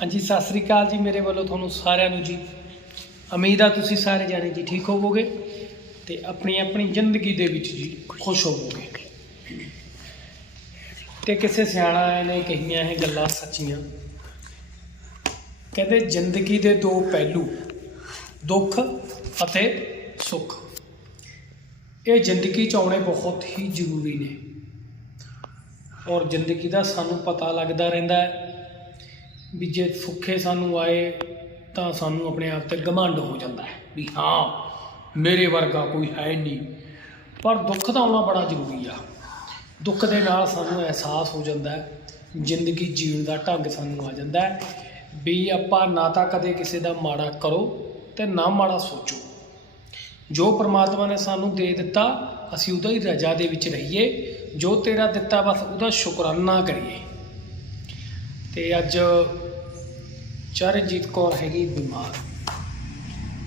ਹਾਂਜੀ, ਸਤਿ ਸ੍ਰੀ ਅਕਾਲ ਜੀ ਮੇਰੇ ਵੱਲੋਂ ਤੁਹਾਨੂੰ ਸਾਰਿਆਂ ਨੂੰ ਜੀ। ਉਮੀਦ ਆ ਤੁਸੀਂ ਸਾਰੇ ਜਾਣੇ ਜੀ ਠੀਕ ਹੋਵੋਗੇ ਤੇ ਆਪਣੀ ਆਪਣੀ ਜ਼ਿੰਦਗੀ ਦੇ ਵਿੱਚ ਜੀ ਖੁਸ਼ ਹੋਵੋਗੇ। ਤੇ ਕਿਸੇ ਸਿਆਣਾ ਨੇ ਕਹੀਆਂ ਇਹ ਗੱਲਾਂ ਸੱਚੀਆਂ। ਕਹਿੰਦੇ, ਜ਼ਿੰਦਗੀ ਦੇ ਦੋ ਪਹਿਲੂ, ਦੁੱਖ ਅਤੇ ਸੁੱਖ। ਇਹ ਜ਼ਿੰਦਗੀ ਚ ਆਉਣੇ ਬਹੁਤ ਹੀ ਜ਼ਰੂਰੀ ਨੇ। ਔਰ ਜ਼ਿੰਦਗੀ ਦਾ ਸਾਨੂੰ ਪਤਾ ਲੱਗਦਾ ਰਹਿੰਦਾ ਹੈ ਵੀ ਜੇ ਸੁੱਖੇ ਸਾਨੂੰ ਆਏ ਤਾਂ ਸਾਨੂੰ ਆਪਣੇ ਆਪ ਤੇ ਗਮੰਡ ਹੋ ਜਾਂਦਾ ਹੈ ਵੀ ਹਾਂ, ਮੇਰੇ ਵਰਗਾ ਕੋਈ ਹੈ ਨਹੀਂ। ਪਰ ਦੁੱਖ ਤਾਂ ਆਉਣਾ ਬੜਾ ਜ਼ਰੂਰੀ ਆ। ਦੁੱਖ ਦੇ ਨਾਲ ਸਾਨੂੰ ਅਹਿਸਾਸ ਹੋ ਜਾਂਦਾ ਹੈ, ਜ਼ਿੰਦਗੀ ਜੀਣ ਦਾ ਢੰਗ ਸਾਨੂੰ ਆ ਜਾਂਦਾ ਹੈ ਵੀ ਆਪਾਂ ਨਾ ਤਾਂ ਕਦੇ ਕਿਸੇ ਦਾ ਮਾੜਾ ਕਰੋ ਤੇ ਨਾ ਮਾੜਾ ਸੋਚੋ। ਜੋ ਪ੍ਰਮਾਤਮਾ ਨੇ ਸਾਨੂੰ ਦੇ ਦਿੱਤਾ, ਅਸੀਂ ਉਹਦਾ ਹੀ ਰਜਾ ਦੇ ਵਿੱਚ ਰਹੀਏ। ਜੋ ਤੇਰਾ ਦਿੱਤਾ, ਬਸ ਉਹਦਾ ਸ਼ੁਕਰਾਨਾ ਕਰੀਏ। ਤੇ ਅੱਜ ਚਰਨਜੀਤ ਕੌਰ ਹੈਗੀ ਬਿਮਾਰ।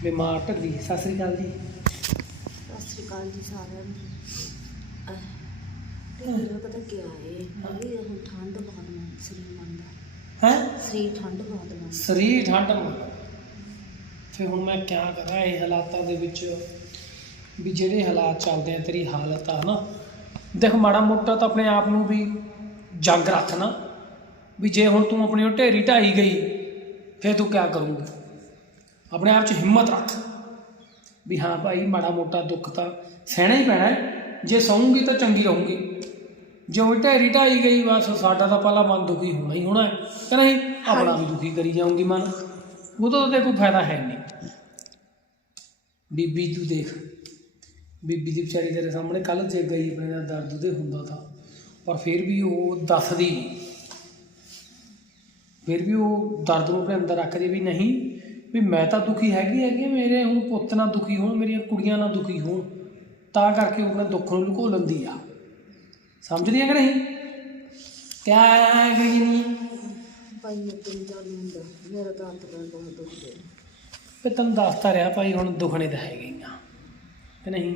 ਬਿਮਾਰ ਢੱਲੀ। ਸਤਿ ਸ੍ਰੀ ਅਕਾਲ ਜੀ। ਸਤਿ ਸ਼੍ਰੀ ਅਕਾਲ ਜੀ ਸਾਰਿਆਂ ਨੂੰ। ਇਹ ਪਤਾ ਕੀ ਆਏ ਮੇਰੀ ਹੁਣ ਠੰਡ ਬਹੁਤ ਮੰਨ ਸਰੀਰ ਮੰਨਦਾ। ਹੈ? ਸਰੀਰ ਠੰਡ ਬਹੁਤ ਮੰਨਦਾ। ਸਰੀਰ ਠੰਡ ਨੂੰ ਫਿਰ ਹੁਣ ਮੈਂ ਕੀ ਕਰਾਂ ਇਹ ਹਾਲਾਤਾਂ ਦੇ ਵਿੱਚ ਵੀ ਜਿਹੜੇ ਹਾਲਾਤ ਚੱਲਦੇ ਆ ਤੇਰੀ ਹਾਲਤ ਆ ਨਾ। ਦੇਖ ਮਾੜਾ ਮੋਟਾ ਤਾਂ ਆਪਣੇ ਆਪ ਨੂੰ ਵੀ ਜੰਗ ਰੱਖ ਨਾ ਵੀ ਜੇ ਹੁਣ ਤੂੰ ਆਪਣੀ ਉਹ ਢੇਰੀ ਢਾਈ ਗਈ ਫਿਰ ਤੂੰ ਕਿਆ ਕਰੂੰਗਾ? ਆਪਣੇ ਆਪ 'ਚ ਹਿੰਮਤ ਰੱਖ। ਵੀ ਹਾਂ ਭਾਈ ਮਾੜਾ ਮੋਟਾ ਦੁੱਖ ਤਾਂ ਸਹਿਣਾ ਹੀ ਪੈਣਾ। ਜੇ ਸਹੂੰਗੀ ਤਾਂ ਚੰਗੀ ਰਹੂੰਗੀ। ਜੇ ਉਹ ਢੇਰੀ ਢਾਈ ਗਈ ਬਸ ਸਾਡਾ ਤਾਂ ਪਹਿਲਾ ਮਨ ਦੁਖੀ ਹੋਣਾ ਹੀ ਹੋਣਾ ਹੈ। ਕਿ ਨਹੀਂ? ਆਪਣਾ ਵੀ ਦੁਖੀ ਕਰੀ ਜਾਊਂਗੀ ਮਨ। ਉਹਦਾ ਤਾਂ ਕੋਈ ਫਾਇਦਾ ਹੈ ਨਹੀਂ। ਬੀਬੀ ਤੂੰ ਦੇਖ। ਬੀਬੀ ਦੀ ਵਿਚਾਰੀ ਤੇਰੇ ਸਾਹਮਣੇ ਕੱਲ ਜੇ ਗਈ ਆਪਣੇ ਦਾ ਦਰਦ ਉਹਦੇ ਹੁੰਦਾ ਤਾਂ। ਪਰ ਫਿਰ ਵੀ ਉਹ ਦੱਸਦੀ ਨਹੀਂ। ਫਿਰ ਵੀ ਉਹ ਦਰਦ ਨੂੰ ਆਪਣੇ ਅੰਦਰ ਰੱਖਦੀ ਵੀ ਨਹੀਂ ਵੀ ਮੈਂ ਤਾਂ ਦੁਖੀ ਹੈਗੀ ਹੈਗੀ ਮੇਰੇ ਹੁਣ ਪੁੱਤ ਨਾ ਦੁਖੀ ਹੋਣ ਮੇਰੀਆਂ ਕੁੜੀਆਂ ਨਾ ਦੁਖੀ ਹੋਣ ਤਾਂ ਕਰਕੇ ਉਹ ਆਪਣੇ ਦੁੱਖ ਨੂੰ ਲੁਕੋ ਲੈਂਦੀ ਆ। ਸਮਝਦੀ ਹੈ ਕਿ ਨਹੀਂ? ਕਿਆ ਕਰੀ ਨਹੀਂ ਭਾਈ ਹੁੰਦਾ ਮੇਰਾ ਤਾਂ ਅੰਤ ਨਾਲ ਬਹੁਤ ਦੁਖਦੇ ਤੇ ਤੈਨੂੰ ਦੱਸਤਾ ਰਿਹਾ ਭਾਈ ਹੁਣ ਦੁਖਣੇ ਤਾਂ ਹੈਗੇ ਆ। ਕਿ ਨਹੀਂ?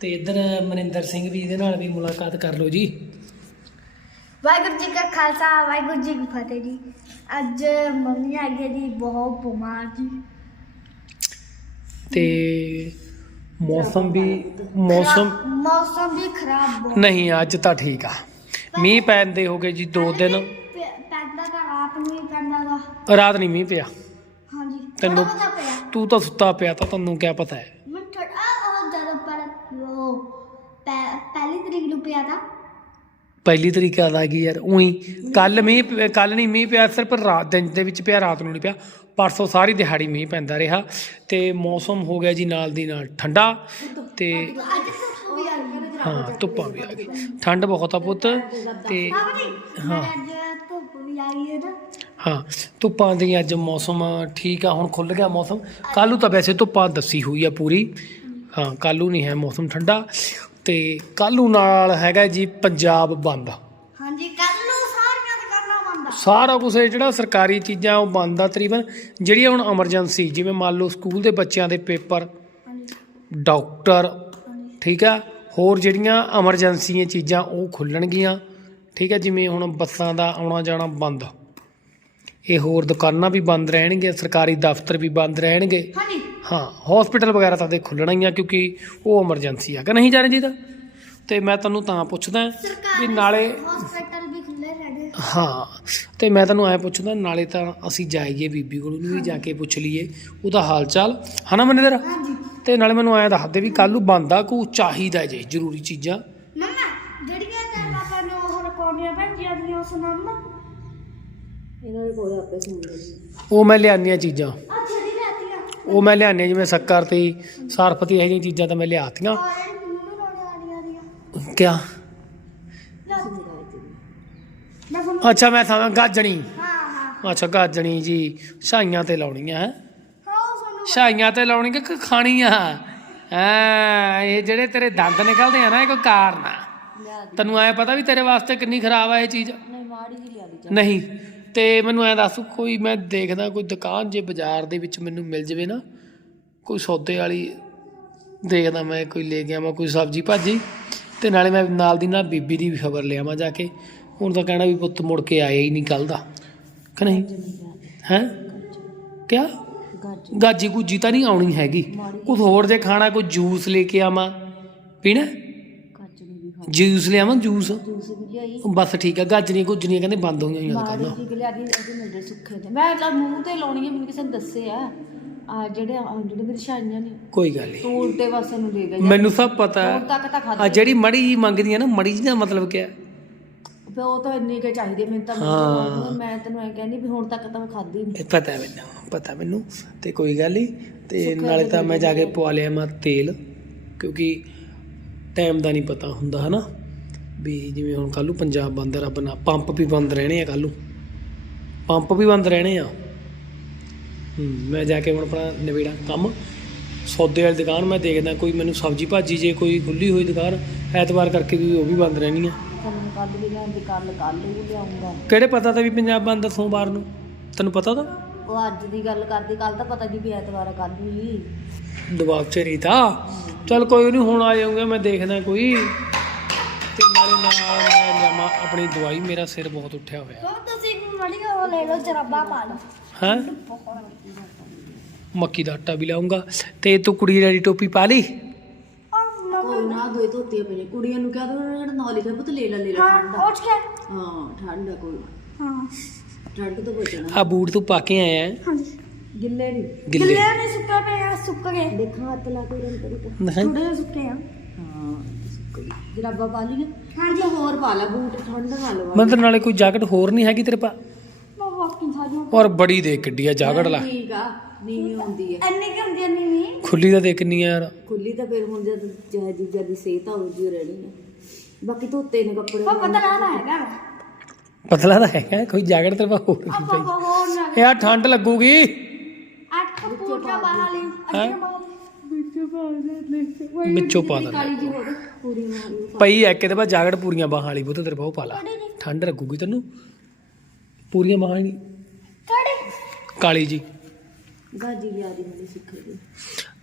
ਤੇ ਇੱਧਰ ਮਨਿੰਦਰ ਸਿੰਘ ਵੀ ਇਹਦੇ ਨਾਲ ਵੀ ਮੁਲਾਕਾਤ ਕਰ ਲਓ ਜੀ। ਵਾਹਿਗੁਰੂ ਜੀ ਕਾ ਖਾਲਸਾ ਵਾਹਿਗੁਰੂ ਜੀ ਕੀ ਫਤਿਹ ਜੀ। ਅੱਜ ਮੰਮੀ ਆ ਗਈ ਜੀ ਬਹੁਤ ਬਿਮਾਰ ਜੀ। ਤੇ ਮੌਸਮ ਵੀ ਮੌਸਮ ਮੌਸਮ ਵੀ ਖਰਾਬ ਬਹੁਤ। ਨਹੀਂ ਅੱਜ ਤਾਂ ਠੀਕ ਆ। ਮੀਂਹ ਪੈਂਦੇ ਹੋ ਗਏ ਜੀ 2 ਦਿਨ। ਪੈਂਦਾ ਤਾਂ ਰਾਤ ਨੂੰ ਹੀ ਪੈਂਦਾ ਦਾ ਰਾਤ ਨਹੀਂ ਮੀਂਹ ਪਿਆ। ਹਾਂਜੀ ਤੈਨੂੰ- ਤੂੰ ਤਾਂ ਸੁੱਤਾ ਪਿਆ ਤਾਂ ਤੈਨੂੰ ਕੀ ਪਤਾ ਹੈ। ਮੈਂ ਥੋੜਾ ਉਹ ਜਦੋਂ ਪਰ ਉਹ ਪਹਿਲੀ ਤਰੀਕ ਨੂੰ ਪਿਆ ਤਾਂ। ਪਹਿਲੀ ਤਰੀਕਾ ਦਾ ਕੀ ਯਾਰ, ਉਹੀ ਕੱਲ ਮੀਂਹ ਕੱਲ ਨਹੀਂ ਮੀਂਹ ਪਿਆ ਸਿਰਫ ਰਾਤ ਦਿਨ ਦੇ ਵਿੱਚ ਪਿਆ, ਰਾਤ ਨੂੰ ਨਹੀਂ ਪਿਆ, ਪਰਸੋਂ ਸਾਰੀ ਦਿਹਾੜੀ ਮੀਂਹ ਪੈਂਦਾ ਰਿਹਾ ਤੇ ਮੌਸਮ ਹੋ ਗਿਆ ਜੀ ਨਾਲ ਦੀ ਨਾਲ ਠੰਡਾ ਤੇ ਹਾਂ, ਧੁੱਪਾਂ ਵੀ ਆ ਗਈ ਠੰਡ ਬਹੁਤ ਆ ਪੁੱਤ ਤੇ ਹਾਂ। ਹਾਂ। ਧੁੱਪਾਂ ਦੀ ਅੱਜ ਮੌਸਮ ਠੀਕ ਆ, ਹੁਣ ਖੁੱਲ ਗਿਆ ਮੌਸਮ। ਕੱਲ੍ਹ ਤਾਂ ਵੈਸੇ ਧੁੱਪਾਂ ਦੱਸੀ ਹੋਈ ਆ ਪੂਰੀ। ਹਾਂ, ਕੱਲ੍ਹ ਨੂੰ ਨਹੀਂ ਹੈ ਮੌਸਮ ਠੰਡਾ। ਤੇ ਕੱਲ੍ਹ ਨੂੰ ਨਾਲ ਹੈਗਾ ਜੀ ਪੰਜਾਬ ਬੰਦ। ਹਾਂਜੀ ਕੱਲ ਨੂੰ ਸਾਰੀਆਂ ਦੁਕਾਨਾਂ ਬੰਦ ਆ। ਸਾਰਾ ਕੁਝ ਜਿਹੜਾ ਸਰਕਾਰੀ ਚੀਜ਼ਾਂ ਉਹ ਬੰਦ ਆ ਤਕਰੀਬਨ ਜਿਹੜੀਆਂ ਹੁਣ ਐਮਰਜੈਂਸੀ ਜਿਵੇਂ ਮੰਨ ਲਓ ਸਕੂਲ ਦੇ ਬੱਚਿਆਂ ਦੇ ਪੇਪਰ ਡਾਕਟਰ ਠੀਕ ਆ? ਹੋਰ ਜਿਹੜੀਆਂ ਐਮਰਜੈਂਸੀ ਦੀਆਂ ਚੀਜ਼ਾਂ ਉਹ ਖੁੱਲਣਗੀਆਂ। ਠੀਕ ਹੈ ਜਿਵੇਂ ਹੁਣ ਬੱਸਾਂ ਦਾ ਆਉਣਾ ਜਾਣਾ ਬੰਦ। ਇਹ ਹੋਰ ਦੁਕਾਨਾਂ ਵੀ ਬੰਦ ਰਹਿਣਗੀਆਂ ਸਰਕਾਰੀ ਦਫ਼ਤਰ ਵੀ ਬੰਦ ਰਹਿਣਗੇ। ਹਾਂਜੀ। ਹਾਂ ਹਸਪੀਟਲ ਵਗੈਰਾ ਤਾਂ ਦੇ ਖੁੱਲਣਾ ਹੀ ਆ ਕਿਉਂਕਿ ਉਹ ਐਮਰਜੈਂਸੀ ਆ। ਕਿ ਨਹੀਂ ਜਾਣੇ ਜੀ ਦਾ ਤੇ ਮੈਂ ਤੁਹਾਨੂੰ ਤਾਂ ਪੁੱਛਦਾ ਵੀ ਨਾਲੇ ਹਸਪੀਟਲ ਵੀ ਖੁੱਲੇ ਰਹੇ ਹਾਂ ਤੇ ਮੈਂ ਤੁਹਾਨੂੰ ਐ ਪੁੱਛਦਾ ਨਾਲੇ ਤਾਂ ਅਸੀਂ ਜਾਈਏ ਬੀਬੀ ਕੋਲ ਨੂੰ ਵੀ ਜਾ ਕੇ ਪੁੱਛ ਲਈਏ ਉਹਦਾ ਹਾਲ ਚਾਲ ਹਨਾ ਮਨਿੰਦਰ? ਹਾਂਜੀ। ਤੇ ਨਾਲੇ ਮੈਨੂੰ ਐ ਦੱਸ ਦੇ ਵੀ ਕੱਲ ਨੂੰ ਬੰਦਾ ਕੋ ਚਾਹੀਦਾ ਜੇ ਜ਼ਰੂਰੀ ਚੀਜ਼ਾਂ। ਮੰਮਾ ਜਿਹੜੀਆਂ ਤੇ ਆਪਾਂ ਨੂੰ ਉਹ ਰਿਕਾਰਡਿੰਗਾਂ ਭੇਜੀਆਂ ਦੀਆਂ ਉਸ ਨਾਮ ਨਾ। ਇਹਨਾਂ ਦੇ ਕੋਲ ਆਪੇ ਸੁਣਦੇ ਸੀ ਉਹ ਮੈਂ ਲਿਆਨੀਆਂ ਚੀਜ਼ਾਂ। ਲੈਤੀਆਂ ਉਹ ਮੈਂ ਲਿਆਨੀਆਂ ਜਿਵੇਂ ਸ਼ੱਕਰ ਤੇ ਸਰਫ ਤੇ ਇਹ ਜਿਹੀਆਂ ਚੀਜ਼ਾਂ ਤਾਂ ਮੈਂ ਲਿਆਤੀਆਂ। ਕਿਆ? ਅੱਛਾ ਮੈਂ ਸਮਝ ਗਾਜਣੀ। ਹਾਂ ਹਾਂ। ਅੱਛਾ ਗਾਜਣੀ ਜੀ। ਛਾਈਆਂ ਤੇ ਲਾਉਣੀਆਂ ਹੈ? ਛਾਈਆਂ ਤੇ ਲਾਉਣੀ ਕਿ ਖਾਣੀਆਂ ਐ ਇਹ ਜਿਹੜੇ ਤੇਰੇ ਦੰਦ ਨਿਕਲਦੇ ਆ ਨਾ ਇਹ ਕੋਈ ਕਾਰਨ ਆ। ਤੈਨੂੰ ਐ ਪਤਾ ਵੀ ਤੇਰੇ ਵਾਸਤੇ ਕਿੰਨੀ ਖਰਾਬ ਆ ਇਹ ਚੀਜ਼? ਨਹੀਂ ਮਾੜੀ ਜਿਹੀ ਲਿਆ ਦੀ ਨਹੀਂ। ਤੇ ਮੈਨੂੰ ਐ ਦੱਸ ਕੋਈ ਮੈਂ ਦੇਖਦਾ ਕੋਈ ਦੁਕਾਨ ਜੇ ਬਾਜ਼ਾਰ ਦੇ ਵਿੱਚ ਮੈਨੂੰ ਮਿਲ ਜਵੇ ਨਾ ਕੋਈ ਸੌਦੇ ਵਾਲੀ ਦੇਖਦਾ ਮੈਂ ਕੋਈ ਲੈ ਗਿਆ ਮੈਂ ਕੋਈ ਸਬਜ਼ੀ ਭਾਜੀ। ਤੇ ਨਾਲੇ ਮੈਂ ਨਾਲ ਦੀ ਨਾਲ ਬੀਬੀ ਦੀ ਵੀ ਖਬਰ ਲਿਆਵਾਂ ਜਾ ਕੇ। ਹੁਣ ਤਾਂ ਕਹਿਣਾ ਵੀ ਪੁੱਤ ਮੁੜ ਕੇ ਆਇਆ ਹੀ ਨਹੀਂ ਕੱਲ ਦਾ। ਕਿ ਨਹੀਂ? ਹੈ? ਕਿਆ? ਗੱਜ। ਗਾਜੀ ਤਾਂ ਨਹੀਂ ਆਉਣੀ ਹੈਗੀ। ਕੁਝ ਹੋਰ ਜੇ ਖਾਣਾ ਕੋਈ ਜੂਸ ਲੈ ਕੇ ਆਵਾਂ। ਪੀਣਾ? ਜੂਸ ਲਿਆਵਾਂ ਜੂਸ? ਜੂਸ ਵੀ ਲਿਆਈ। ਬਸ ਠੀਕ ਆ ਗਾਜਰੀਆਂ ਗੁੱਜਰੀਆਂ ਕਹਿੰਦੇ ਬੰਦ ਹੋਈਆਂ ਹੋਈਆਂ ਮਾੜੀ ਦੁਕਾਨਾਂ ਜੀ ਉਹਦੇ ਮਿਲਦੇ ਮੈਂ ਤਾਂ ਮੂੰਹ ਤੇ ਲਾਉਣੀ ਹੈ ਮੈਨੂੰ ਕਿਸੇ ਨੇ ਦੱਸਿਆ। ਆ ਜਿਹੜੇ ਆਹ ਜਿਹੜੇ ਮੇਰੀ ਸ਼ਾਈਆਂ ਨੇ। ਕੋਈ ਗੱਲ ਨਹੀਂ ਤੂੰ ਉਲਟੇ ਪਾਸੇ ਨੂੰ ਲੈ ਗਿਆ ਮੈਨੂੰ ਸਭ ਪਤਾ ਹੁਣ ਤੱਕ ਤਾਂ ਆ ਖਾਧੀ ਜਿਹੜੀ ਮੜੀ ਜੀ ਮੰਗਦੀ ਆ ਨਾ ਮੜੀ ਜੀ ਦਾ ਮਤਲਬ ਕੀ ਫਿਰ ਉਹ ਤਾਂ ਇੰਨੀ ਕੇ ਚਾਹੀਦੀ ਮੈਨੂੰ ਤਾਂ ਹਾਂ। ਮੈਂ ਤੈਨੂੰ ਐ ਕਹਿੰਦੀ ਵੀ ਹੁਣ ਤੱਕ ਤਾਂ ਮੈਂ ਖਾਧੀ ਨਹੀਂ ਇਹ ਪਤਾ ਹੈ ਮੈਨੂੰ ਪਤਾ ਮੈਨੂੰ। ਤੇ ਕੋਈ ਗੱਲ ਨਹੀਂ ਤੇ ਨਾਲੇ ਤਾਂ ਮੈਂ ਜਾ ਕੇ ਪਵਾ ਲਿਆ ਮੈਂ ਤੇਲ। ਕਿਉਂਕਿ ਟਾਈਮ ਦਾ ਨਹੀਂ ਪਤਾ ਹੁੰਦਾ ਹਨਾ? ਵੀ ਜਿਵੇਂ ਹੁਣ ਕੱਲ੍ਹ ਨੂੰ ਪੰਜਾਬ ਬੰਦ ਰੱਬ ਨਾ ਪੰਪ ਵੀ ਬੰਦ ਰਹਿਣੇ ਆ ਕੱਲ੍ਹ ਨੂੰ। ਪੰਪ ਵੀ ਬੰਦ ਰਹਿਣੇ ਆ। ਮੈਂ ਜਾ ਕੇ ਹੁਣ ਆਪਣਾ ਨਵੇੜਾ ਕੰਮ। ਸੌਦੇ ਵਾਲੀ ਦੁਕਾਨ ਮੈਂ ਦੇਖਦਾ ਕੋਈ ਮੈਨੂੰ ਸਬਜ਼ੀ ਭਾਜੀ ਜੇ ਕੋਈ ਖੁੱਲੀ ਹੋਈ ਦੁਕਾਨ ਐਤਵਾਰ ਕਰਕੇ ਵੀ ਉਹ ਵੀ ਬੰਦ ਰਹਿਣੀ ਆ। ਕੱਲ ਕੱਲ ਕੱਲ ਕਿਹੜੇ ਪਤਾ ਤਾਂ ਵੀ ਪੰਜਾਬ ਬੰਦ ਸੋਮਵਾਰ ਨੂੰ? ਤੈਨੂੰ ਪਤਾ ਤਾਂ? ਉਹ ਅੱਜ ਦੀ ਗੱਲ ਕਰਦੀ ਕੱਲ ਤਾਂ ਪਤਾ ਨਹੀਂ ਵੀ ਐਤਵਾਰ ਕੱਲ ਹੀ ਦਬਾਅ ਚ ਰਹੀ ਤਾ ਚਲ ਕੋਈ ਨਹੀਂ ਹੁਣ ਆ ਜਾਊਂਗਾ ਮੈਂ ਦੇਖਦਾ ਕੋਈ। ਤੇ ਨਾਲੇ ਨਾਲ ਮੈਂ ਲਿਆਵਾਂ ਆਪਣੀ ਦਵਾਈ ਮੇਰਾ ਸਿਰ ਬਹੁਤ ਉੱਠਿਆ ਹੋਇਆ। तो ਤੁਸੀਂ ਮੜੀ ਉਹ ਲੈ ਲਓ ਜਰਾਬਾ ਪਾ ਲਓ। ਹੈ? ਮੱਕੀ ਦਾ ਆਟਾ ਵੀ ਲਾਉਂਗਾ ਤੇ ਤੂੰ ਕੁੜੀ ਵਾਲੀ ਟੋਪੀ ਪਾ ਲਈ? ਕੋਈ ਨਾ ਦੋਏ ਧੋਤੀਆਂ ਪਈਆਂ ਕੁੜੀਆਂ ਨੂੰ ਕਹਿ ਦੋ ਜਿਹੜਾ ਨਾਂ ਲਿਖਿਆ ਪੁੱਤ ਲੈ ਲੈ ਲੈ ਲੈ ਹਾਂ ਠੰਡਾ ਉੱਠ ਕੇ। ਹਾਂ ਠੰਡ ਆ ਕੋਈ ਹਾਂ। ਠੰਡ ਤੋਂ ਬਚਣਾ। ਆ ਬੂਟ ਤੂੰ ਪਾ ਕੇ ਆਇਆ ਹੈ, ਹਾਂਜੀ। ਗਿੱਲੇ ਨਹੀਂ। ਗਿੱਲੇ। ਗਿੱਲੇ ਨਹੀਂ ਸੁੱਕਾ ਪਿਆ ਸੁੱਕ ਗਏ। ਦੇਖਾਂ ਹੱਥ ਲਾ ਕੇ ਰੰਗ ਕਰੀ ਤਾਂ ਨਹੀਂ। ਥੋੜੇ ਜਿਹੇ ਸੁੱਕੇ ਆ। ਹਾਂ ਸੁੱਕ ਗਈ ਜਰਾਬਾ ਪਾ ਲਈਏ ਹਾਂਜੀ ਹੋਰ ਪਾ ਲੈ ਬੂਟ ਠੰਡ ਨਾ ਲਵਾ ਮੰਦਰ ਨਾਲੇ ਕੋਈ ਜੈਕਟ ਹੋਰ ਨਹੀਂ ਹੈਗੀ ਤੇਰੇ ਪਾ ਮੈਂ ਵਾਕਿੰਗ ਥਾ ਔਰ ਬੜੀ ਦੇ ਕਿੱਡੀ ਆ ਜਾਗੜ ਲਾ। ਠੀਕ ਆ ਨੀਵੀਂ ਹੁੰਦੀ ਹੈ ਐਨੀ ਕਿ ਹੁੰਦੀ ਨਹੀਂ ਵੀ ਖੁੱਲੀ ਦਾ ਦੇ ਕਿੰਨੀ ਆ ਯਾਰ। ਖੁੱਲੀ ਤਾਂ ਫਿਰ ਹੁਣ ਜਦ ਜਹ ਜੀਜਾ ਦੀ ਸਿਹਤ ਆ ਉਹਦੀ ਰਹਿਣੀ ਆ। ਬਾਕੀ ਧੋਤੇ ਨੇ ਕੱਪੜੇ ਹੈਗਾ। ਪਤਲਾ ਤਾਂ ਹੈਗਾ ਕੋਈ ਜੈਕਟ ਤੇਰੇ ਪਾ ਹੋਰ ਨਹੀਂ ਆਪਾਂ ਪਈ ਹੋਰ ਨਾ ਯਾਰ ਠੰਡ ਲੱਗੂਗੀ। ਲਈ। ਹੈਂ? ਵਿੱਚੋਂ ਪਾ ਦੇ ਕਾਲੀ ਜੀ ਹੋਰ ਪੂਰੀ ਮਾਰੀ ਪਈ ਐ ਕਿਤੇ ਬਾ ਜਾਗੜ ਪੂਰੀਆਂ ਬਾਹਾਂ ਵਾਲੀ ਬੁੱਤ ਤੇਰੇ ਪਾਉ ਪਾ ਲਾ। ਠੰਡ ਲੱਗੂਗੀ ਤੈਨੂੰ। ਪੂਰੀਆਂ ਬਾਹਾਂ ਨਹੀਂ ਕਿਹੜੀ? ਕਾਲੀ ਜੀ। ਗਾਜੀ ਲਿਆ ਦੀ ਮੈਨੂੰ ਸਿੱਖ ਲਈ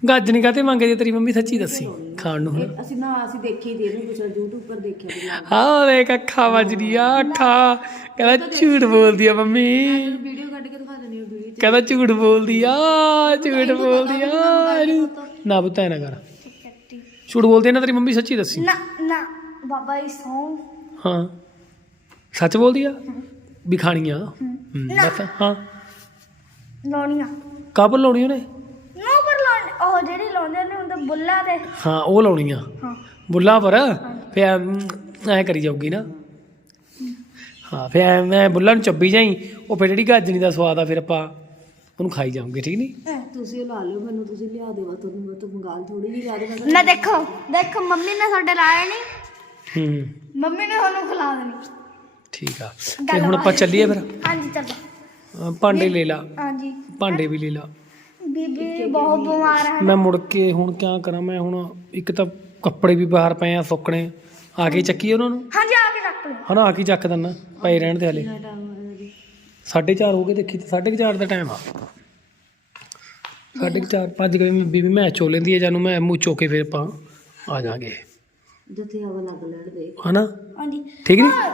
ਗੱਜ ਨਹੀਂ ਕਾਤੇ ਮੰਗਦੀ ਤੇਰੀ ਮੰਮੀ ਸੱਚੀ ਦੱਸੀ ਖਾਣ ਨੂੰ ਇਹ ਅਸੀਂ ਨਾ ਅਸੀਂ ਦੇਖੀ ਦੀ ਇਹਨੂੰ ਕੁਛ YouTube ਪਰ ਦੇਖਿਆ ਹਾਂ ਦੇਖ ਅੱਖਾਂ ਵੱਜਦੀ ਆ ਅੱਖਾਂ। ਕਹਿੰਦਾ ਝੂਠ ਬੋਲਦੀ ਆ ਮੰਮੀ। ਵੀਡੀਓ ਕੱਢ ਕੇ ਕਹਿੰਦਾ ਝੂਠ ਬੋਲਦੀ ਆ ਝੂਠ ਬੋਲਦੀ ਆ। ਇਹਨੂੰ ਨਾ ਬੁੱਤਾ ਨਾ ਕਰ। ਝੂਠ ਬੋਲਦੀ ਆ ਨਾ ਤੇਰੀ ਮੰਮੀ ਸੱਚੀ ਦੱਸੀ। ਨਾ ਨਾ ਬਾਬਾ ਇਸ ਸੌਂ। ਹਾਂ। ਸੱਚ ਬੋਲਦੀ ਆ? ਵੀ ਖਾਣੀਆਂ। ਬਸ ਹਾਂ। ਲਾਉਣੀਆਂ। ਕਾਬਲ ਲਾਉਣੀ ਉਹਨੇ? ਨੋ ਪਰ ਲਾਉਣ ਉਹ ਜਿਹੜੀ ਲਾਉਂਦੇ ਨੇ ਹੁੰਦੇ ਬੁੱਲਾ ਦੇ ਹਾਂ ਉਹ ਲਾਉਣੀਆਂ। ਹਾਂ। ਬੁੱਲਾ ਪਰ ਫੇ ਐ ਕਰੀ ਜਾਊਗੀ ਨਾ। ਹਾਂ। ਫੇ ਮੈਂ ਬੁੱਲਾ ਨੂੰ ਚੱਬੀ ਜਾਈ ਉਹ ਫੇ ਜਿਹੜੀ ਗਾਜਣੀ ਦਾ ਸਵਾਦ ਆ ਫਿਰ ਆਪਾਂ ਉਹਨੂੰ ਖਾਈ ਜਾਵਾਂਗੇ ਠੀਕ ਨਹੀਂ ਤੁਸੀਂ ਉਹ ਲਾ ਲਿਓ ਮੈਨੂੰ ਤੁਸੀਂ ਲਿਆ ਦੇਵਾ ਤੁਹਾਨੂੰ ਮੈਂ ਤਾਂ ਮੰਗਾਲ ਥੋੜੀ ਜਿਹੀ ਲਿਆ ਦੇ ਮੈਂ ਕਿਹਾ ਨਾ ਦੇਖੋ ਦੇਖੋ ਮੰਮੀ ਨੇ ਸਾਡੇ ਲਾਇਆ ਨਹੀਂ ਹੂੰ। ਮੰਮੀ ਨੇ ਤੁਹਾਨੂੰ ਖਿਲਾ ਦੇਣੀ। ਠੀਕ ਆ। ਤੇ ਹੁਣ ਆਪਾਂ ਚੱਲੀਏ ਫਿਰ? ਹਾਂਜੀ ਚਲੋ। ਅ, ਭਾਂਡੇ ਲੈ ਲਾ। ਹਾਂਜੀ। ਭਾਂਡੇ ਵੀ ਲੈ ਲਾ। ਬੀਬੀ ਬਹੁਤ ਬਿਮਾਰ ਹੈ। ਮੈਂ ਮੁੜ ਕੇ ਹੁਣ ਕਿਆ ਕਰਾਂ ਮੈਂ ਹੁਣ ਇੱਕ ਤਾਂ ਕੱਪੜੇ ਵੀ ਬਾਹਰ ਪਏ ਆ ਸੁੱਕਣੇ। ਆ ਕੇ ਚੱਕੀ ਉਹਨਾਂ ਨੂੰ? ਹਾਂਜੀ ਆ ਕੇ ਰੱਖ ਲਓ। ਹਨਾ ਆ ਕੇ ਚੱਕ ਦਿੰਨਾ ਪਏ ਰਹਿਣ ਦੇ ਹਲੇ। ਟਾਈਮ 4:30 ਹੋ ਗਏ ਦੇਖੀ ਤੇ 4:30 ਦਾ ਟਾਈਮ ਆ। 4:30 ਪੰਜ ਕੇ ਬੀਬੀ ਮੈਂ ਚੋ ਲੈਂਦੀ ਹੈ ਜਾਨੂੰ ਮੈਂ ਮੂੰਹ ਚੋ ਕੇ ਫਿਰ ਆਪਾਂ ਆ ਜਾਾਂਗੇ। ਜਿੱਥੇ ਹਵਾ ਲੱਗ ਲੈਣ ਦੇ ਹਨਾ? ਹਾਂਜੀ। ਠੀਕ ਨੀ? ਹਾਂ,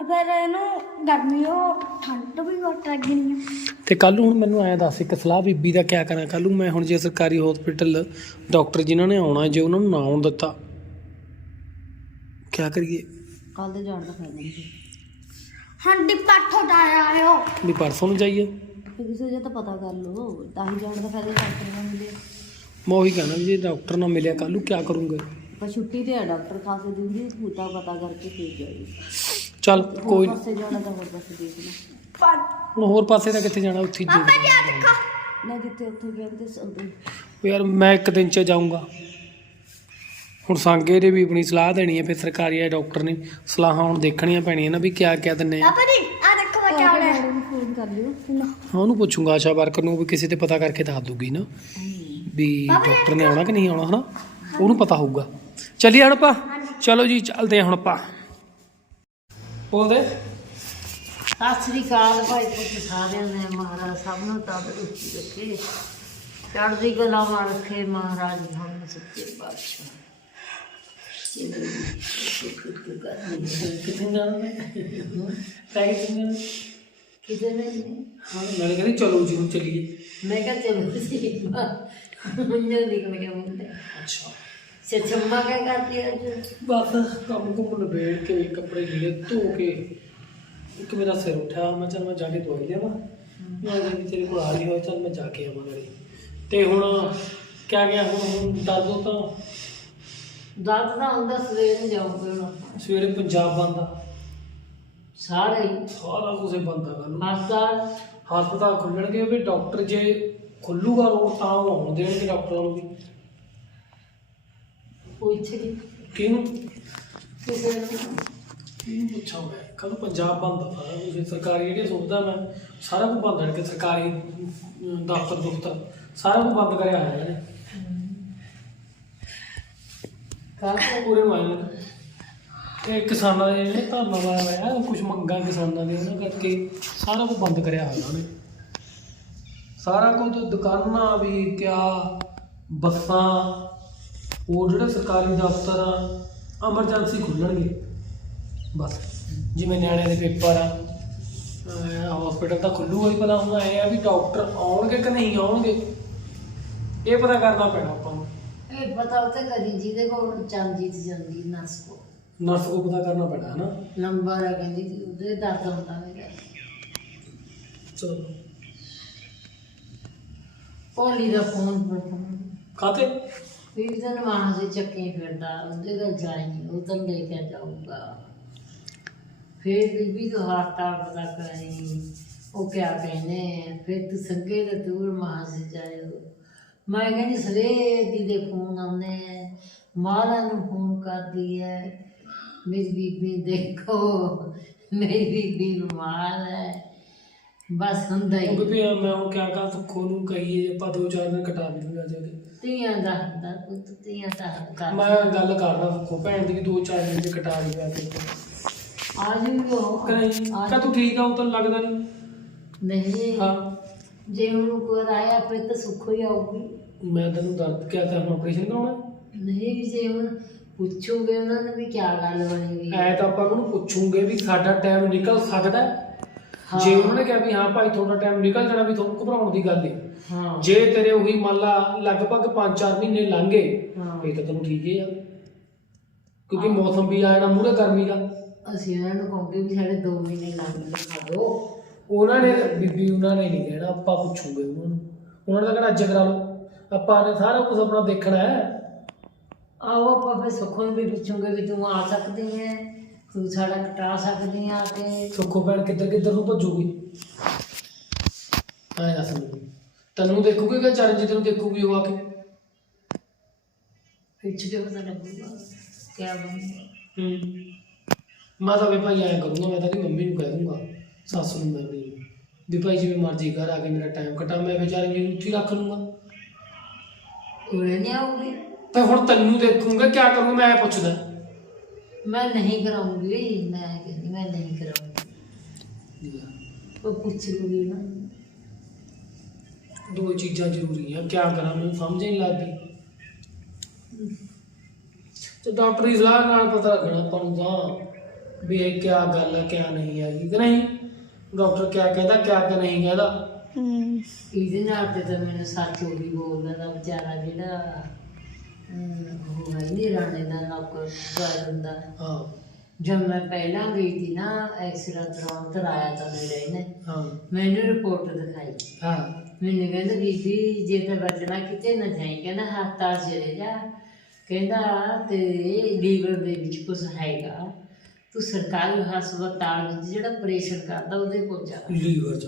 ਫਿਰ ਇਹਨੂੰ ਗਰਮੀ ਉਹ ਠੰਡ ਵੀ ਬਹੁਤ ਲੱਗਣੀ ਹੈ ਤੇ ਕੱਲ ਨੂੰ ਹੁਣ ਮੈਨੂੰ ਐਂ ਦੱਸ ਇੱਕ ਸਲਾਹ ਬੀਬੀ ਦਾ ਕਿਆ ਕਰਾਂ? ਕੱਲ ਨੂੰ ਮੈਂ ਹੁਣ ਜੇ ਸਰਕਾਰੀ ਹਸਪੀਟਲ ਡਾਕਟਰ ਜਿਨ੍ਹਾਂ ਨੇ ਆਉਣਾ ਜੇ ਉਹਨਾਂ ਨੂੰ ਨਾ ਆਉਣ ਦਿੱਤਾ ਕਿਆ ਕਰੀਏ? ਕੱਲ ਦੇ ਜਾਣ ਦਾ ਫਾਇਦਾ ਨਹੀਂ ਹੰਡੀ ਪਾਠੋ ਦਾ ਆਇਓ। ਵੀ ਪਰਸੋਂ ਨੂੰ ਜਾਈਏ। ਫਿਰ ਕਿਸੇ ਜੇ ਤਾਂ ਪਤਾ ਕਰ ਲਓ ਤਾਂ ਹੀ ਜਾਣ ਦਾ ਫਾਇਦਾ ਡਾਕਟਰ ਨਾਲ ਮਿਲੇ ਮੈਂ ਉਹੀ ਕਹਿਣਾ ਵੀ ਜੇ ਡਾਕਟਰ ਨਾ ਮਿਲਿਆ ਕੱਲ ਨੂੰ ਕਿਆ ਕਰੂੰਗੇ? ਪਰ ਛੁੱਟੀ ਤੇ ਆ ਡਾਕਟਰ ਖਾਸੇ ਦਿਨ ਦੀ ਭੂਤਾ ਪਤਾ ਕਰਕੇ ਫਿਰ ਜਾਈ ਚੱਲ ਕੋਈ ਨੀ। ਪਾਸੇ ਜਾਣਾ ਤਾਂ ਹੋਰ ਪਾਸੇ ਦੇਖ ਲਓ। ਪਰ ਹੁਣ ਹੋਰ ਪਾਸੇ ਤਾਂ ਕਿੱਥੇ ਜਾਣਾ ਉੱਥੇ ਹੀ ਪਾਪਾ ਜੀ ਆ ਦੇਖੋ। ਨਾ ਜਿੱਥੇ ਉੱਥੇ ਗਏ ਤੇ ਸੌਦੇ ਯਾਰ ਮੈਂ ਇੱਕ ਦਿਨ ਚ ਜਾਊਂਗਾ। ਹੁਣ ਸੰਗੇ ਦੇ ਵੀ ਆਪਣੀ ਸਲਾਹ ਦੇਣੀ ਹੈ ਫਿਰ ਸਰਕਾਰੀ ਡਾਕਟਰ ਨੇ ਸਲਾਹਾਂ ਹੁਣ ਦੇਖਣੀਆਂ ਪੈਣੀਆਂ ਨਾ ਵੀ ਕਿਆ ਕਿਆ ਦਿੰਨੇ ਆ। ਪਾਪਾ ਜੀ ਆ ਦੇਖੋ ਮੈਂ ਕਿਆ ਹੋਣਾ ਹੈ ਫੋਨ ਕਰ ਲਿਓ। ਹਾਂ ਉਹਨੂੰ ਪੁੱਛੂੰਗਾ ਆਸ਼ਾ ਵਰਕਰ ਨੂੰ ਵੀ ਕਿਸੇ ਤੇ ਪਤਾ ਕਰਕੇ ਦੱਸ ਦੂਗੀ ਨਾ ਵੀ ਡਾਕਟਰ ਨੇ ਆਉਣਾ ਕਿ ਨਹੀਂ ਆਉਣਾ ਹਨਾ? ਉਹਨੂੰ ਪਤਾ ਹੋਊਗਾ। ਚੱਲੀਏ ਹੁਣ ਆਪਾਂ। ਚਲੋ ਜੀ ਚੱਲਦੇ ਹਾਂ ਹੁਣ ਆਪਾਂ। ਬੋਲਦੇ। ਸਤਿ ਸ੍ਰੀ ਅਕਾਲ ਭਾਈ ਪੁੱਤ ਸਾਰਿਆਂ ਨੇ ਮਹਾਰਾਜ ਸਭ ਨੂੰ ਤੰਦਰੁਸਤੀ ਰੱਖੇ। ਚੜ੍ਹਦੀ ਕਲਾ ਮਾ ਰੱਖੇ ਮਹਾਰਾਜ ਹਮ ਸੱਚੇ ਬਾਦਸ਼ਾਹ ਕਿੱਥੇ ਜਾਣਾ ਮੈਂ ਕਿੱਥੇ ਜਾਣਾ ਕਿਤੇ ਨਹੀਂ ਹਾਂ ਨਾਲੇ ਕਹਿੰਦੀ ਚਲੋ ਜੀ ਹੁਣ ਚੱਲੀਏ ਮੈਂ ਕਿਹਾ ਚਲੋ ਸੀ ਮੁੰਡੇ ਨਿਕਲ ਗਿਆ ਮੁੰਡੇ ਅੱਛਾ ਸੇ ਚੰਮਾ ਕਿਆ ਕਰਦੀ ਅੱਜ ਬਸ ਕੰਮ ਕੁੰਮ ਨਿਬੇੜ ਕੇ ਕੱਪੜੇ ਲੀੜੇ ਧੋ ਕੇ ਇੱਕ ਮੇਰਾ ਸਿਰ ਉੱਠਿਆ ਮੈਂ ਚੱਲ ਮੈਂ ਜਾ ਕੇ ਦਵਾਈ ਲਿਆਵਾਂ ਮੈਂ ਜੇ ਤੇਰੇ ਕੋਲ ਆ ਰਹੀ ਹੋਇਆ ਚੱਲ ਮੈਂ ਜਾ ਕੇ ਆਵਾਂ ਨਾਲੇ ਤੇ ਹੁਣ ਕਿਆ ਗਿਆ ਹੁਣ ਦਰਦ ਤਾਂ ਦਰਦ ਦਾ ਹੁੰਦਾ ਸਵੇਰ ਨੂੰ ਜਾਊਂਗੇ ਹੁਣ ਸਵੇਰੇ ਪੰਜਾਬ ਬੰਦ ਸਾਰੇ ਹੀ। ਸਾਰਾ ਕੁਝ ਬੰਦ ਕੱਲ ਹਸਪਤਾਲ। ਹਸਪਤਾਲ ਖੁੱਲਣਗੇ ਵੀ ਡਾਕਟਰ ਜੇ ਖੁੱਲੂਗਾ ਰੋਡ ਤਾਂ ਉਹ ਆਉਣ ਦੇਣਗੇ ਡਾਕਟਰਾਂ ਨੂੰ ਵੀ। ਪੁੱਛ ਲਈ। ਕਿਹਨੂੰ? ਕਿਸੇ ਨੂੰ। ਕਿਹਨੂੰ ਪੁੱਛਾਂ ਮੈਂ? ਕੱਲ ਪੰਜਾਬ ਬੰਦ ਸਾਰਾ ਕੁਝ। ਸਰਕਾਰੀ ਜਿਹੜੇ ਸੋਚਦਾ ਮੈਂ ਸਾਰਾ ਕੁਝ ਬੰਦ ਕਰਕੇ ਸਰਕਾਰੀ ਅਮ, ਦਫ਼ਤਰ ਦੁਫਤਰ ਸਾਰਾ ਕੁਝ ਬੰਦ ਕਰਿਆ ਹੋਇਆ ਇਹਨੇ। ਕਾਹਤੇ ਪੂਰੇ ਨੂੰ ਇਹ ਕਿਸਾਨਾਂ ਦੇ ਜਿਹੜੇ ਧਰਨਾ ਲਾਇਆ ਹੋਇਆ ਕੁਝ ਮੰਗਾਂ ਕਿਸਾਨਾਂ ਦੇ ਉਹਨਾਂ ਕਰਕੇ ਸਾਰਾ ਕੁਝ ਬੰਦ ਕਰਿਆ ਹੋਇਆ ਉਹਨੇ ਸਾਰਾ ਕੁਝ ਦੁਕਾਨਾਂ ਵੀ ਕਿਆ, ਬੱਸਾਂ, ਹੋਰ ਜਿਹੜੇ ਸਰਕਾਰੀ ਦਫ਼ਤਰ ਆ ਐਮਰਜੈਂਸੀ ਖੁੱਲਣਗੇ। ਬਸ, ਜਿਵੇਂ ਨਿਆਣਿਆਂ ਦੇ ਪੇਪਰ ਆ ਹਸਪੀਟਲ ਤਾਂ ਖੁੱਲੂਗਾ ਹੀ ਪਤਾ ਹੁਣ ਇਹ ਆ ਵੀ ਡਾਕਟਰ ਆਉਣਗੇ ਕਿ ਨਹੀਂ ਆਉਣਗੇ, ਇਹ ਪਤਾ ਕਰਨਾ ਪੈਣਾ ਆਪਾਂ ਨੂੰ। ਇਹ ਪਤਾ ਉਤੇ ਕਰੀ ਜਿਹਦੇ ਕੋਲ ਚੰਦੀਤ ਜਾਂਦੀ ਨਰਸ ਕੋ ਨਰਸ ਕੋ ਪਤਾ ਕਰਨਾ ਪੈਣਾ ਹੈ ਨਾ ਨੰਬਰ ਹੈ ਕਹਿੰਦੀ ਸੀ, ਉਹਦੇ ਦਰਦ ਹੁੰਦਾ ਮੇਰਾ ਚਲੋ। ਭੋਲੀ ਦਾ ਫੋਨ ਪਰ ਖਾਤੇ ਵੀ ਦਿਨ ਵਾਹਾਂ ਦੇ ਚੱਕੇ ਫਿਰਦਾ ਉਹਦੇ ਘਰ ਜਾਈ ਉਹ ਤਾਂ ਲੈ ਕੇ ਜਾਊਗਾ। ਫਿਰ ਬੀਬੀ ਤੋਂ ਹਸਪਤਾਲ ਪਤਾ ਕਰਾਈ ਉਹ ਕਿਆ ਕਹਿੰਦੇ ਫਿਰ ਤੂੰ ਸੰਗੇ ਦੇ ਦੂਰ ਮਾਂ ਸੇ ਜਾਇਓ। ਮੈਂ ਕਹਿੰਦੀ ਸਵੇਰ ਦੀ ਦੇ ਫੋਨ ਆਉਂਦੇ ਹੈ ਮਾਲਾ ਨੂੰ ਫੋਨ ਕਰਦੀ ਹੈ ਮੇਰੀ ਬੀਬੀ ਦੇਖੋ ਮੇਰੀ ਬੀਬੀ ਬਿਮਾਰ ਹੈ ਬਸ ਹੁੰਦਾ ਉਹ ਹੀ ਵੀ ਮੈਂ ਉਹ ਕਿਆ ਕਾ ਸੁੱਖੋ ਨੂੰ ਕਹੀਏ ਆਪਾਂ ਦੋ ਚਾਰ ਦਿਨ ਕਟਾ ਦਿੰਦੇ ਜਾ ਕੇ। ਧੀਆਂ ਦਾ ਹੁੰਦਾ ਪੁੱਤ ਧੀਆਂ ਦਾ ਕਰ ਮੈਂ ਗੱਲ ਕਰਦਾ ਸੁੱਖੋ ਭੈਣ ਦੀ ਵੀ ਦੋ ਚਾਰ ਦਿਨ ਚ ਕਟਾ ਕੇ। ਆ ਜੂਗਾ ਕਹੀਂ ਆ ਕਾ ਤੂੰ ਠੀਕ ਆ ਉਹ ਤਾਂ ਲੱਗਦਾ ਨਹੀਂ ਨਹੀਂ। ਹਾਂ। ਜੇ ਹੁਣ ਕੋਈ ਆਇਆ ਫਿਰ ਤਾਂ ਸੁੱਖ ਹੀ ਆਊਗੀ। ਮੈਂ ਤੈਨੂੰ ਦਰਦ ਕਿਆ ਹੁਣ ਆਪਰੇਸ਼ਨ ਕਰਾਉਣਾ ਨਹੀਂ ਵੀ ਜੇ ਹੁਣ ਪੁੱਛੋਗੇ ਉਹਨਾਂ ਨੇ ਵੀ ਕੀ ਗੱਲ ਬਣੀ ਵੀ ਐ ਤਾਂ ਆਪਾਂ ਉਹਨੂੰ ਪੁੱਛੂਗੇ ਵੀ ਸਾਡਾ ਟਾਈਮ ਨਿਕਲ ਸਕਦਾ ਹੈ? ਹਾਂ। ਜੇ ਉਹਨਾਂ ਨੇ ਕਿਹਾ ਵੀ ਹਾਂ ਭਾਈ ਤੁਹਾਡਾ ਟਾਈਮ ਨਿਕਲ ਜਾਣਾ ਵੀ ਤੁਹਾਨੂੰ ਘਬਰਾਉਣ ਦੀ ਗੱਲ ਨਹੀਂ। ਹਾਂ। ਜੇ ਤੇਰੇ ਉਹੀ ਮੰਨ ਲਾ ਲਗਭਗ 5-4 ਮਹੀਨੇ ਲੰਘ ਗਏ ਹਾਂ। ਇਹ ਤਾਂ ਤੈਨੂੰ ਠੀਕ ਹੀ ਆ। ਕਿਉਂਕਿ ਮੌਸਮ ਵੀ ਆ ਜਾਣਾ ਮੂਰੇ ਗਰਮੀ ਦਾ। ਅਸੀਂ ਉਹਨਾਂ ਨੂੰ ਕਹੋਗੇ ਵੀ ਸਾਡੇ 2 ਮਹੀਨੇ ਲੱਗ ਲਿਖਾ ਦਿਓ ਉਹਨਾਂ ਨੇ ਬੀਬੀ ਉਹਨਾਂ ਨੇ ਨਹੀਂ ਕਹਿਣਾ ਆਪਾਂ ਪੁੱਛੂਗੇ ਉਹਨਾਂ ਨੂੰ। ਉਹਨਾਂ ਤਾਂ ਕਹਿਣਾ ਅੱਜ ਕਰਾ ਲਓ। ਆਪਾਂ ਨੇ ਸਾਰਾ ਕੁਝ ਆਪਣਾ ਦੇਖਣਾ ਹੈ। ਆਓ ਆਪਾਂ ਫਿਰ ਸੁੱਖੋਂ ਨੂੰ ਵੀ ਪੁੱਛੋਗੇ ਵੀ ਤੂੰ ਆ ਸਕਦੀ ਹੈ ਤੂੰ ਸਾਡਾ ਕਟਾ ਸਕਦੀ ਆ ਤੇ ਸੁੱਖੋ ਭੈਣ ਕਿੱਧਰ ਕਿੱਧਰ ਨੂੰ ਭੱਜੂਗੀ? ਐਂ ਦੱਸ ਮੈਨੂੰ। ਤੈਨੂੰ ਦੇਖੂਗੀ ਕਿ ਚਰਨਜੀਤ ਨੂੰ ਦੇਖੂਗੀ ਉਹ ਆ ਕੇ? ਪੁੱਛ ਕੇ ਪਤਾ ਲੱਗੂਗਾ ਕੀ ਬਣੂਗਾ। ਹੂੰ। ਮੈਂ ਤਾਂ ਵੀ ਭਾਈ ਐਂ ਕਰੂੰਗਾ ਮੈਂ ਤਾਂ ਦੀ ਮੰਮੀ ਨੂੰ ਕਹਿ ਦੂੰਗਾ ਸੱਸ ਨੂੰ ਮੈਂ ਵੀ। ਵੀ ਭਾਈ ਜਿਵੇਂ ਮਰਜ਼ੀ ਘਰ ਆ ਕੇ ਮੇਰਾ ਟਾਈਮ ਕਟਾ ਮੈਂ ਵਿਚਾਰੇ ਨੂੰ ਉੱਥੇ ਹੀ ਰੱਖ ਲੂੰਗਾ। ਉਰੇ ਨਹੀਂ ਆਉਗੀ ਤੇ ਹੁਣ ਤੈਨੂੰ ਦੇਖੂੰਗਾ ਕੀ ਕਰੂੰਗਾ ਮੈਂ ਪੁੱਛਦਾ। ਮੈਂ ਨਹੀਂ ਕਰਾਉਂਗੀ ਮੈਂ ਕਹਿੰਦੀ ਮੈਂ ਨਹੀਂ ਕਰਾਉਂਗੀ। ਉਹ ਪੁੱਛ ਲੂਗੀ ਨਾ। ਦੋ ਚੀਜ਼ਾਂ ਜ਼ਰੂਰੀ ਆ ਕਿਆ ਕਰਾਂ ਮੈਨੂੰ ਸਮਝ ਨਹੀਂ ਲੱਗਦੀ। ਤੇ ਡਾਕਟਰ ਦੀ ਸਲਾਹ ਨਾਲ ਪਤਾ ਲੱਗਣਾ ਆਪਾਂ ਨੂੰ ਤਾਂ ਵੀ ਇਹ ਕਿਆ ਗੱਲ ਹੈ ਕਿਆ ਨਹੀਂ ਹੈਗੀ ਕਿ ਨਹੀਂ? ਡਾਕਟਰ ਕਿਆ ਕਹਿੰਦਾ ਕਿਆ ਕਿ ਨਹੀਂ ਕਹਿੰਦਾ। ਇਹਦੇ ਨਾਲ ਤੇ ਤਾਂ ਮੈਨੂੰ ਸੱਚ ਉਹੀ ਬੋਲਦਾ ਦਾ ਵਿਚਾਰਾ ਜਿਹੜਾ ਅਮ, ਉਹ ਹੈ ਨਹੀਂ ਰਾਣੇ ਦਾ ਨੌਕਰ ਕਰ ਦਿੰਦਾ। ਹਾਂ। ਜਦ ਮੈਂ ਪਹਿਲਾਂ ਗਈ ਸੀ ਨਾ ਐਕਸਰਾ ਕਰਾਉਣ ਤਾਂ ਆਇਆ ਤਾਂ ਮੇਰੇ ਇਹਨੇ। ਹਾਂ। ਮੈਨੂੰ ਰਿਪੋਰਟ ਦਿਖਾਈ। ਹਾਂ। ਮੈਨੂੰ ਕਹਿੰਦਾ ਬੀਬੀ ਜੇ ਤਾਂ ਬਚਣਾ ਕਿਤੇ ਨਾ ਜਾਈ। ਕਹਿੰਦਾ ਹਸਪਤਾਲ ਚਲੇ ਜਾ। ਕਹਿੰਦਾ ਤੇ ਲੀਵਰ ਦੇ ਵਿੱਚ ਕੁਝ ਹੈਗਾ। ਤੂੰ ਸਰਕਾਰੀ ਹਸਪਤਾਲ ਵਿੱਚ ਜਿਹੜਾ ਆਪਰੇਸ਼ਨ ਕਰਦਾ ਉਹਦੇ ਕੋਲ ਜਾ। ਲੀਵਰ ਚ।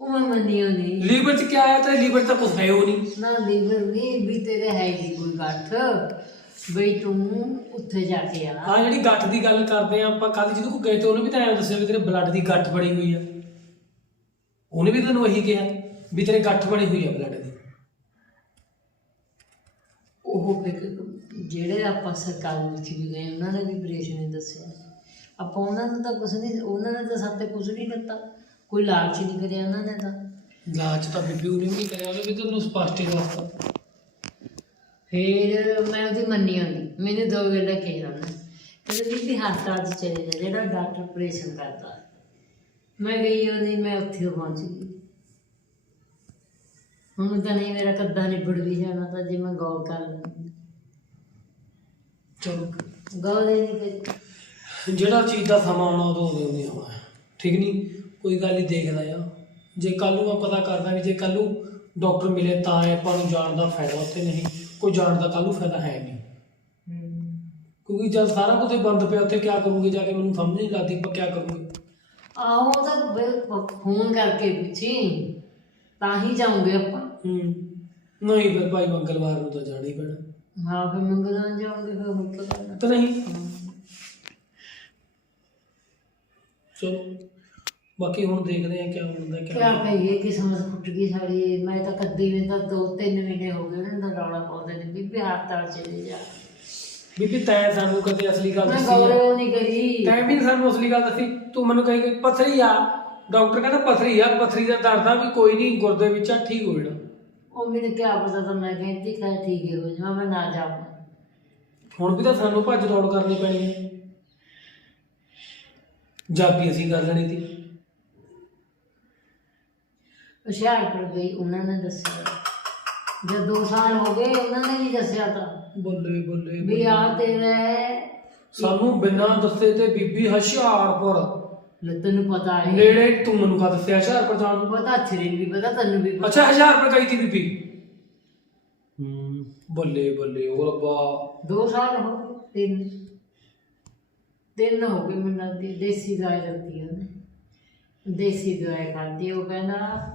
ਉਹ ਮੈਂ ਮੰਨਿਓ ਨਹੀਂ। ਲੀਵਰ ਚ ਕਿਆ ਆਇਆ ਤੇ ਲੀਵਰ ਤਾਂ ਕੁਝ ਹੈ ਉਹ ਨਹੀਂ। ਨਾ ਲੀਵਰ ਨਹੀਂ ਵੀ ਤੇਰੇ ਹੈਗੀ ਕੋਈ ਗੱਠ। ਬਈ ਤੂੰ ਉੱਥੇ ਜਾ ਕੇ ਆ। ਆ ਜਿਹੜੀ ਗੱਠ ਦੀ ਗੱਲ ਕਰਦੇ ਆ ਆਪਾਂ ਕੱਲ ਜਦੋਂ ਕੋ ਗਏ ਤੇ ਉਹਨੇ ਵੀ ਤਾਂ ਐਂ ਦੱਸਿਆ ਵੀ ਤੇਰੇ ਬਲੱਡ ਦੀ ਗੱਠ ਬਣੀ ਹੋਈ ਆ। ਉਹਨੇ ਵੀ ਤੈਨੂੰ ਇਹੀ ਕਿਹਾ ਵੀ ਤੇਰੇ ਗੱਠ ਬਣੀ ਹੋਈ ਆ ਬਲੱਡ ਦੀ। ਉਹ ਫਿਰ ਜਿਹੜੇ ਆਪਾਂ ਸਰਕਾਰੀ ਵਿੱਚ ਵੀ ਗਏ ਉਹਨਾਂ ਨੇ ਵੀ ਆਪਰੇਸ਼ਨ ਹੀ ਦੱਸਿਆ। ਆਪਾਂ ਉਹਨਾਂ ਨੂੰ ਤਾਂ ਕੁਝ ਨਹੀਂ ਉਹਨਾਂ ਨੇ ਤਾਂ ਸਾਤੇ ਕੁਝ ਨਹੀਂ ਦਿੱਤਾ ਕੋਈ ਲਾਲਚ ਨਹੀਂ ਕਰਿਆ ਉਹਨਾਂ ਨੇ ਤਾਂ। ਲਾਚ ਤਾਂ ਬੀਬੀ ਉਹਨੇ ਵੀ ਨਹੀਂ ਕਰਿਆ ਉਹਨੇ ਵੀ ਤੈਨੂੰ ਸਪਸ਼ਟ ਹੀ ਦੱਸਤਾ। ਫਿਰ ਮੈਂ ਉਹਦੀ ਮੰਨੀ ਹੋਣੀ ਮੈਨੂੰ ਦੋ ਗੱਲਾਂ ਕਿਹਾ ਉਹਨੇ ਕਹਿੰਦੇ ਵੀ ਹਸਪਤਾਲ 'ਚ ਚਲੇ ਜਾ ਜਿਹੜਾ ਡਾਕਟਰ ਆਪਰੇਸ਼ਨ ਕਰਦਾ। ਮੈਂ ਗਈ ਉਹ ਨਹੀਂ ਮੈਂ ਉੱਥੇ ਪਹੁੰਚ ਗਈ। ਹੁਣ ਤਾਂ ਨਹੀਂ ਮੇਰਾ ਕੱਦਾ ਨਿਬੜ ਵੀ ਜਾਣਾ ਤਾਂ ਜੇ ਮੈਂ ਗੌਰ ਕਰ ਲੈਂਦੀ ਚਲੋ ਹੀ ਨਹੀਂ ਜਿਹੜਾ ਚੀਜ਼ ਦਾ ਸਮਾਂ ਆਉਣਾ ਉਦੋਂ ਉਦੋਂ ਨਹੀਂ ਆਉਣਾ। ਠੀਕ ਨਹੀਂ? ਕੋਈ ਗੱਲ ਨਹੀਂ ਦੇਖਦਾ ਆ। ਜੇ ਕੱਲ ਨੂੰ ਮੈਂ ਪਤਾ ਕਰਦਾ ਵੀ ਜੇ ਕੱਲ ਨੂੰ ਡਾਕਟਰ ਮਿਲੇ ਤਾਂ ਆਪਾਂ ਨੂੰ ਜਾਣ ਦਾ ਫਾਇਦਾ ਉੱਥੇ ਨਹੀਂ। ਕੋਈ ਜਾਣ ਦਾ ਕੱਲ ਨੂੰ ਫਾਇਦਾ ਹੈ ਨਹੀਂ। ਕਿਉਂਕਿ ਜਦ ਸਾਰਾ ਕੁਝ ਬੰਦ ਪਿਆ ਉੱਥੇ ਕੀ ਕਰੂੰਗੇ? ਜਾ ਕੇ ਮੈਨੂੰ ਸਮਝ ਨਹੀਂ ਲੱਗਦੀ ਆਪਾਂ ਕੀ ਕਰੂੰਗੇ। ਆਹੋ ਤਾਂ ਫੋਨ ਕਰਕੇ ਪੁੱਛੀ। ਤਾਂ ਹੀ ਜਾਉਂਗੇ ਆਪਾਂ। ਹੂੰ। ਨਹੀਂ ਫਿਰ ਭਾਈ ਮੰਗਲਵਾਰ ਨੂੰ ਤਾਂ ਜਾਣਾ ਹੀ ਪੈਣਾ। ਹਾਂ ਫਿਰ ਮੰਗਲਾਂ ਜਾਉਂਗੇ ਫਿਰ ਹੁਣ ਤਾਂ ਕਰਨਾ। ਤਾਂ ਨਹੀਂ ਚਲੋ। ਬਾਕੀ ਹੁਣ ਦੇਖਦੇ ਆ ਕੀ ਹੁੰਦਾ ਕੀ ਕਿਆ ਕਹੀਏ ਕਿਸਮਤ ਫੁੱਟ ਗਈ ਸਾਡੀ ਮੈਂ ਤਾਂ ਕੱਦੀ ਵੀ ਤਾਂ ਦੋ ਤਿੰਨ ਮਹੀਨੇ ਹੋ ਗਏ ਉਹਨਾਂ ਦਾ ਰੌਲਾ ਪਾਉਂਦੇ ਨੇ। ਬੀਬੀ ਹਸਪਤਾਲ ਚਲੇ ਜਾ। ਬੀਬੀ ਤੈਂ ਸਾਨੂੰ ਕਦੇ ਅਸਲੀ ਗੱਲ ਮੈਂ ਦੱਸੀ ਆ? ਗੌਰਵ ਨਹੀਂ ਕਰੀ ਤੈਂ ਵੀ ਸਾਨੂੰ ਅਸਲੀ ਗੱਲ ਦੱਸੀ। ਤੂੰ ਮੈਨੂੰ ਕਹੀ ਗਈ ਪਥਰੀ ਆ। ਡਾਕਟਰ ਕਹਿੰਦਾ ਪਥਰੀ ਆ। ਪਥਰੀ ਦਾ ਦਰਦ ਆ ਵੀ ਕੋਈ ਨਹੀਂ ਗੁਰਦੇ ਵਿੱਚ ਆ ਠੀਕ ਹੋ ਜਾਣਾ। ਉਹ ਮੈਨੂੰ ਕਿਆ ਪਤਾ ਤਾਂ ਮੈਂ ਕਹਿੰਦੀ ਕਿ ਠੀਕ ਹੈ ਹੋ ਜਾਵਾਂ ਮੈਂ ਨਾ ਜਾਵਾਂ। ਹੁਣ ਵੀ ਤਾਂ ਸਾਨੂੰ ਭੱਜ ਦੌੜ ਕਰਨੀ ਪੈਣੀ ਹੈ। ਜਾਪੀ ਅਸੀਂ ਕਰ ਲੈਣੀ ਸੀ। ਹੁਸ਼ਿਆਰਪੁਰ ਗਈ ਉਹਨਾਂ ਨੇ ਦੱਸਿਆ। ਜਦ 2 ਸਾਲ ਹੋ ਗਏ ਉਹਨਾਂ ਨੇ ਵੀ ਦੱਸਿਆ ਤਾਂ। ਬੱਲੇ ਬੱਲੇ ਵੀ ਆ ਤੇਰਾ ਸਾਨੂੰ ਬਿਨਾਂ ਦੱਸੇ ਤੇ ਬੀਬੀ ਹਸ਼ਿਆਰਪੁਰ। ਲੈ ਤੈਨੂੰ ਪਤਾ ਹੈ। ਨੇੜੇ ਤੂੰ ਮੈਨੂੰ ਕਾ ਦੱਸਿਆ ਹਸ਼ਿਆਰਪੁਰ ਜਾਣ ਨੂੰ। ਪਤਾ ਥਰੀ ਵੀ ਪਤਾ ਤੈਨੂੰ ਵੀ। ਪਤਾ ਅੱਛਾ ਹਸ਼ਿਆਰਪੁਰ ਗਈ ਸੀ ਬੀਬੀ। ਹੂੰ। ਬੱਲੇ ਬੱਲੇ ਉਹ ਰੱਬਾ। ਦੋ ਸਾਲ ਹੋ ਗਏ ਤਿੰਨ। ਤਿੰਨ ਹੋ ਗਏ ਮੈਨੂੰ ਲੱਗਦੀ ਦੇਸੀ ਦਵਾਈ ਦਿੱਤੀ ਉਹਨੇ। ਦੇਸੀ ਦਵਾਈ ਖਾਦੀ ਉਹ ਕਹਿੰਦਾ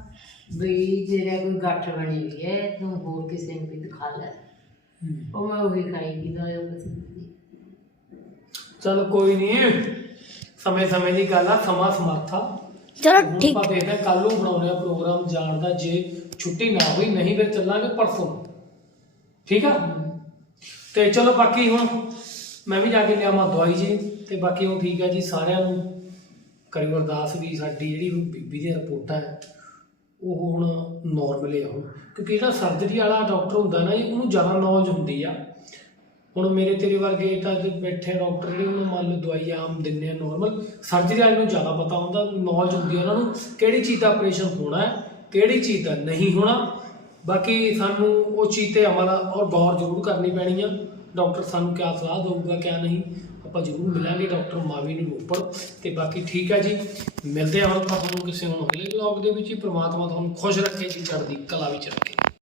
ਵੀ ਤੇਰੇ ਕੋਈ ਗੱਠ ਬਣੀ ਹੋਈ ਹੈ ਤੂੰ ਹੋਰ ਕਿਸੇ ਨੂੰ ਵੀ ਦਿਖਾ ਲੈ। ਉਹ ਮੈਂ ਉਹੀ ਖਾਈ ਦੀ ਦਵਾਈ ਉਹ ਦਿੱਤੀ ਚਲ ਕੋਈ ਨਹੀਂ ਸਮੇਂ ਸਮੇਂ ਦੀ ਗੱਲ ਆ ਸਮਾਂ ਸਮਰਥਾ। ਚਲੋ ਠੀਕ। ਆਪਾਂ ਦੇਖਦੇ ਕੱਲ ਨੂੰ ਬਣਾਉਣੇ ਆ ਪ੍ਰੋਗਰਾਮ ਜਾਣ ਦਾ ਜੇ ਛੁੱਟੀ ਨਾ ਹੋਈ ਨਹੀਂ ਫਿਰ ਚੱਲਾਂਗੇ ਪਰਸੋਂ। ਠੀਕ ਆ? ਤੇ ਚਲੋ ਬਾਕੀ ਹੁਣ ਮੈਂ ਵੀ ਜਾ ਕੇ ਲਿਆਵਾਂ ਦਵਾਈ ਜੀ ਤੇ ਬਾਕੀ ਹੁਣ ਠੀਕ ਹੈ ਜੀ ਸਾਰਿਆਂ ਨੂੰ। ਕਰੀ ਅਰਦਾਸ ਵੀ ਸਾਡੀ ਜਿਹੜੀ ਬੀਬੀ ਦੀ ਰਿਪੋਰਟਾਂ ਹੈ ਉਹ ਹੁਣ ਨਾਰਮਲ ਹੈ ਹੁਣ। ਕਿਉਂਕਿ ਜਿਹੜਾ ਸਰਜਰੀ ਵਾਲਾ ਡਾਕਟਰ ਹੁੰਦਾ ਨਾ ਜੀ ਉਹਨੂੰ ਜ਼ਿਆਦਾ ਨੌਲੇਜ ਹੁੰਦੀ ਆ। ਹੁਣ ਮੇਰੇ ਤੇਰੇ ਵਰਗੇ ਤਾਂ ਅੱਜ ਬੈਠੇ ਡਾਕਟਰ ਜਿਹੜੇ ਉਹਨੂੰ ਮੰਨ ਲਓ ਦਵਾਈ ਆਮ ਦਿੰਦੇ ਆ ਨਾਰਮਲ ਸਰਜਰੀ ਵਾਲੇ ਨੂੰ ਜ਼ਿਆਦਾ ਪਤਾ ਹੁੰਦਾ ਨੌਲੇਜ ਹੁੰਦੀ ਆ ਉਹਨਾਂ ਨੂੰ ਕਿਹੜੀ ਚੀਜ਼ ਦਾ ਆਪਰੇਸ਼ਨ ਹੋਣਾ ਹੈ, ਕਿਹੜੀ ਚੀਜ਼ ਦਾ ਨਹੀਂ ਹੋਣਾ। ਬਾਕੀ ਸਾਨੂੰ ਉਹ ਚੀਜ਼ ਤੇ ਅਮਲ ਔਰ ਗੌਰ ਜ਼ਰੂਰ ਕਰਨੀ ਪੈਣੀ ਆ। ਡਾਕਟਰ ਸਾਨੂੰ ਕਿਆ ਸਲਾਹ ਦੇਊਗਾ, ਕਿਆ ਨਹੀਂ, ਆਪਾਂ ਜ਼ਰੂਰ ਮਿਲਾਂਗੇ ਡਾਕਟਰ ਮਾਵੀ ਨੂੰ ਰੋਪੜ ਤੇ ਬਾਕੀ ਠੀਕ ਹੈ ਜੀ, ਮਿਲਦੇ ਹਾਂ ਹੁਣ ਆਪਾਂ ਤੁਹਾਨੂੰ ਕਿਸੇ ਹੁਣ ਅਗਲੇ ਵਲੌਗ ਦੇ ਵਿੱਚ ਹੀ। ਪ੍ਰਮਾਤਮਾ ਤੁਹਾਨੂੰ ਖੁਸ਼ ਰੱਖੇ, ਜੀ ਚੜ੍ਹਦੀ ਕਲਾ ਵਿੱਚ ਰੱਖੇ।